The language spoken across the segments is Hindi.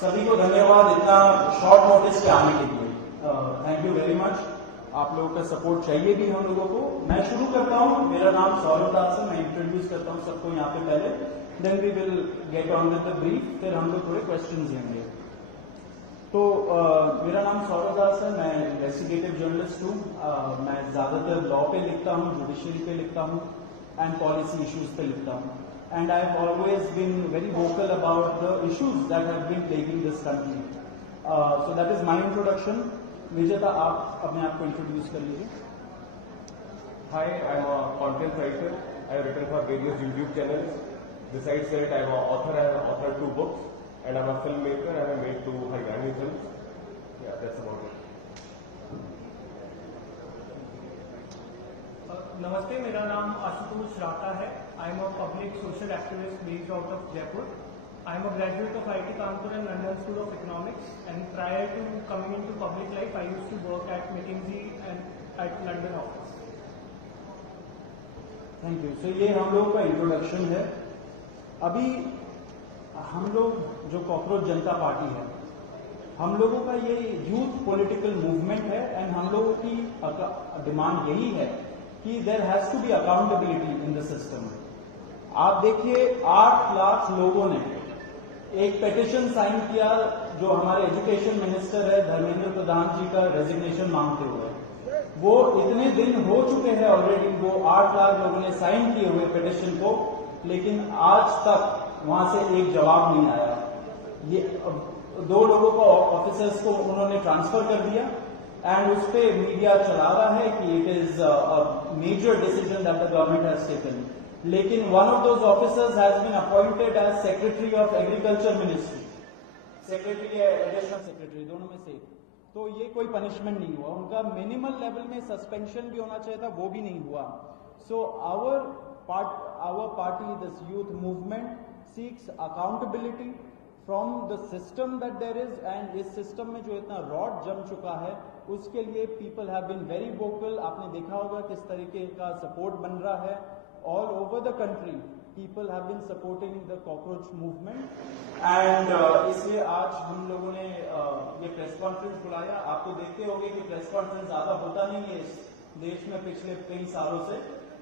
सभी को धन्यवाद इतना शॉर्ट नोटिस पे आने के लिए। Thank you very much. आप लोगों का सपोर्ट चाहिए भी हम लोगों को। मैं शुरू करता हूँ। मेरा नाम सौरभ दास है। मैं इंट्रोड्यूस करता हूँ सबको यहाँ पे पहले, then we will get on with the brief, फिर हम लोग थोड़े क्वेश्चंस लेंगे। तो मेरा नाम सौरभ दास है। मैं इन्वेस्टिगेटिव जर्नलिस्ट हूँ। मैं ज्यादातर लॉ पे लिखता हूँ, जुडिशरी पे लिखता हूँ एंड पॉलिसी इश्यूज पे लिखता हूँ। And I have always been very vocal about the issues that have been plaguing this country. So that is my introduction. Vijeta, आप अपने आप को इंट्रोड्यूस कर लीजिए। Hi, I'm a content writer. I have written for various YouTube channels. Besides that, I am an author. I have authored 2 books, and I'm a filmmaker. I have made 2 Haryani films. Yeah, that's about it. नमस्ते, मेरा नाम आशुतोष राठा है। I am a public social activist based out of Jaipur. I am a graduate of IIT Kanpur and London School of Economics, and prior to coming into public life, I used to work at McKinsey and at London office. Thank you. So ये हम लोग का इंट्रोडक्शन है। अभी हम लोग जो कॉकरोच जनता पार्टी है, हम लोगों का ये यूथ पॉलिटिकल मूवमेंट है एंड हम लोगों की डिमांड यही है कि there has to be accountability in the system. आप देखिए 8 लाख लोगों ने एक पेटिशन साइन किया जो हमारे एजुकेशन मिनिस्टर है धर्मेंद्र प्रधान जी का रेजिग्नेशन मांगते हुए। वो इतने दिन हो चुके हैं ऑलरेडी, वो 8 लाख लोगों ने साइन किए हुए पेटिशन को, लेकिन आज तक वहां से एक जवाब नहीं आया। ये 2 लोगों को ऑफिसर्स को उन्होंने ट्रांसफर कर दिया एंड उस पर मीडिया चला रहा है कि it is a major decision that the government has taken. लेकिन one of those officers has been appointed as secretary of agriculture ministry, secretary या एडिशनल सेक्रेटरी, दोनों में से। तो ये कोई पनिशमेंट नहीं हुआ उनका। मिनिमल लेवल में सस्पेंशन भी होना चाहिए था, वो भी नहीं हुआ। So our party, this youth movement seeks accountability from the system that there is, and इस सिस्टम में जो इतना रॉड जम चुका है उसके लिए people have been very vocal. आपने देखा होगा किस तरीके का सपोर्ट बन रहा है all over the country. People have been supporting the cockroach movement and इसलिए आज हम लोगों ने ये प्रेस कॉन्फ्रेंस बुलाया। आप तो देखते होंगे कि प्रेस कॉन्फ्रेंस ज्यादा होता नहीं है इस देश में पिछले कई सालों से,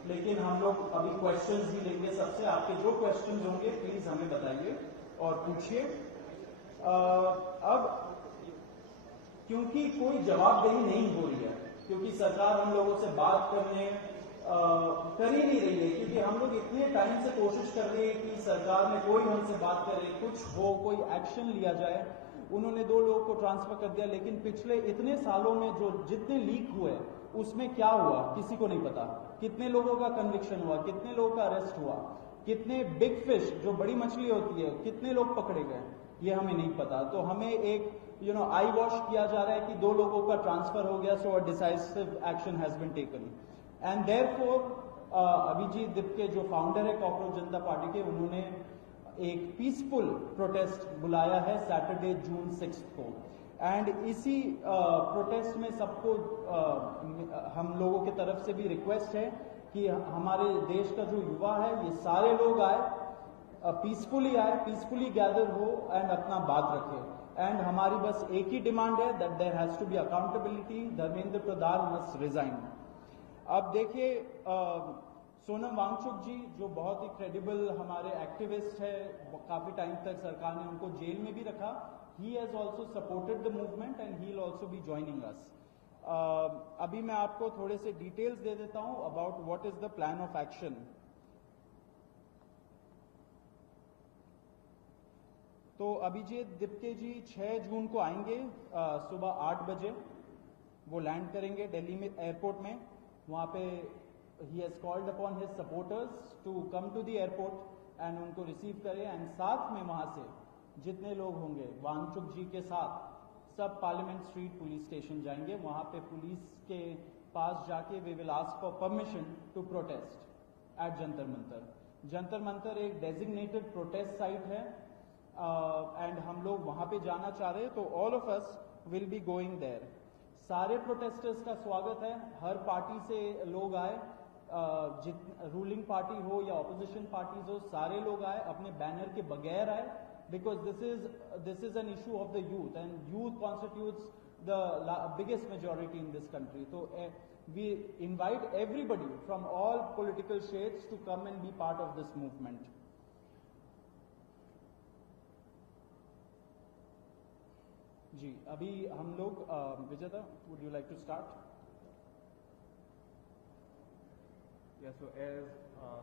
लेकिन हम लोग अभी क्वेश्चंस भी लेंगे सबसे। आपके जो क्वेश्चंस होंगे प्लीज हमें बताइए और पूछिए। अब क्योंकि कोई जवाबदेही नहीं हो रही है, क्योंकि सरकार हम लोगों से बात करने कर ही नहीं रही है, क्योंकि हम लोग इतने टाइम से कोशिश कर रहे हैं कि सरकार में कोई हमसे बात करे, कुछ हो, कोई एक्शन लिया जाए। उन्होंने 2 लोगों को ट्रांसफर कर दिया, लेकिन पिछले इतने सालों में जो जितने लीक हुए उसमें क्या हुआ किसी को नहीं पता। कितने लोगों का कन्विक्शन हुआ, कितने लोगों का अरेस्ट हुआ, कितने बिग फिश जो बड़ी मछली होती है कितने लोग पकड़े गए, ये हमें नहीं पता। तो हमें एक आई वॉश किया जा रहा है कि 2 लोगों का ट्रांसफर हो गया, so a decisive action has been taken. And therefore Abhijit Dipke जो फाउंडर है कॉकरोच जनता पार्टी के, उन्होंने एक पीसफुल प्रोटेस्ट बुलाया है सैटरडे जून 6 को। एंड इसी प्रोटेस्ट में सबको हम लोगों की तरफ से भी रिक्वेस्ट है कि हमारे देश का जो युवा है ये सारे लोग आए, पीसफुली आए, पीसफुली गैदर हो एंड अपना बात रखे। एंड हमारी बस एक ही डिमांड है that there has to be accountability, Dharmendra Pradhan must resign. अब देखिए सोनम वांगचुक जी जो बहुत ही क्रेडिबल हमारे एक्टिविस्ट है, काफी टाइम तक सरकार ने उनको जेल में भी रखा। He has also supported the movement and he will also be joining us. अभी मैं आपको थोड़े से डिटेल्स दे देता हूं about what is the plan of action. तो अभिजीत दिपके जी 6 जून को आएंगे सुबह 8 बजे। वो लैंड करेंगे दिल्ली में एयरपोर्ट में। वहाँ पे he has called upon his supporters to come to the airport and उनको रिसीव करें। एंड साथ में वहाँ से जितने लोग होंगे वांगचुक जी के साथ सब पार्लियामेंट स्ट्रीट पुलिस स्टेशन जाएंगे। वहाँ पे पुलिस के पास जाके we will ask for permission to protest at Jantar Mantar. Jantar Mantar एक डेजिग्नेटेड प्रोटेस्ट साइट है एंड हम लोग वहाँ पे जाना चाह रहे हैं, तो all of us will be going there. सारे प्रोटेस्टर्स का स्वागत है, हर पार्टी से लोग आए, रूलिंग पार्टी हो या ऑपोजिशन पार्टीज हो, सारे लोग आए, अपने बैनर के बगैर आए, because this is an issue of the youth, and youth constitutes the biggest majority in this country. So we invite everybody from all political shades to come and be part of this movement. जी, अभी हम लोग विजेता, would you like to start? Yeah, so as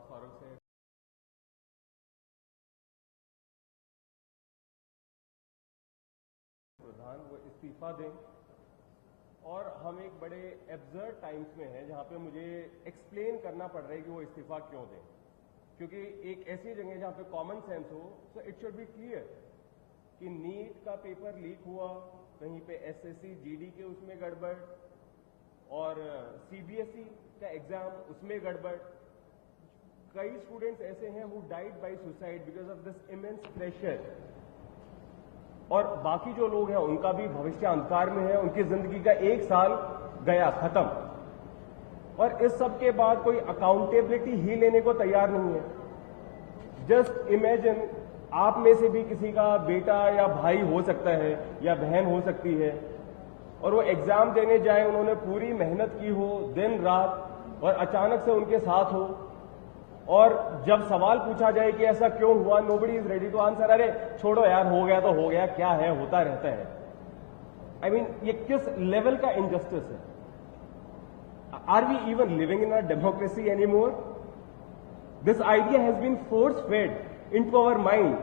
Saurav said, प्रधान वो इस्तीफा दें, और हम एक बड़े एब्सर्ड टाइम्स में हैं जहां पे मुझे एक्सप्लेन करना पड़ रहा है कि वो इस्तीफा क्यों दें, क्योंकि एक ऐसी जगह जहां पे कॉमन सेंस हो, so it should be clear कि नीट का पेपर लीक हुआ, कहीं पे एसएससी जीडी के उसमें गड़बड़, और सीबीएसई का एग्जाम उसमें गड़बड़. कई स्टूडेंट्स ऐसे हैं who died by suicide because of this immense pressure, और बाकी जो लोग हैं उनका भी भविष्य अंधकार में है, उनकी जिंदगी का 1 साल गया खत्म, और इस सब के बाद कोई अकाउंटेबिलिटी ही लेने को तैयार नहीं है. जस्ट इमेजिन, आप में से भी किसी का बेटा या भाई हो सकता है या बहन हो सकती है, और वो एग्जाम देने जाए, उन्होंने पूरी मेहनत की हो दिन रात, और अचानक से उनके साथ हो, और जब सवाल पूछा जाए कि ऐसा क्यों हुआ, nobody is ready to answer. अरे छोड़ो यार, हो गया तो हो गया, क्या है, होता रहता है. आई मीन, ये किस लेवल का इनजस्टिस है? Are we even living in a democracy any more? This idea has been force fed into our mind,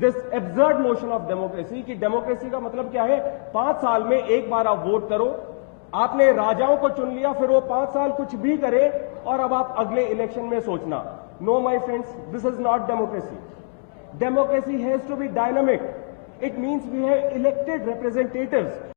this absurd notion of democracy, कि डेमोक्रेसी का मतलब क्या है? 5 साल में एक बार आप वोट करो, आपने राजाओं को चुन लिया, फिर वो 5 साल कुछ भी करे, और अब आप अगले इलेक्शन में सोचना. No my friends, this is not democracy. Democracy has to be dynamic. It means we have elected representatives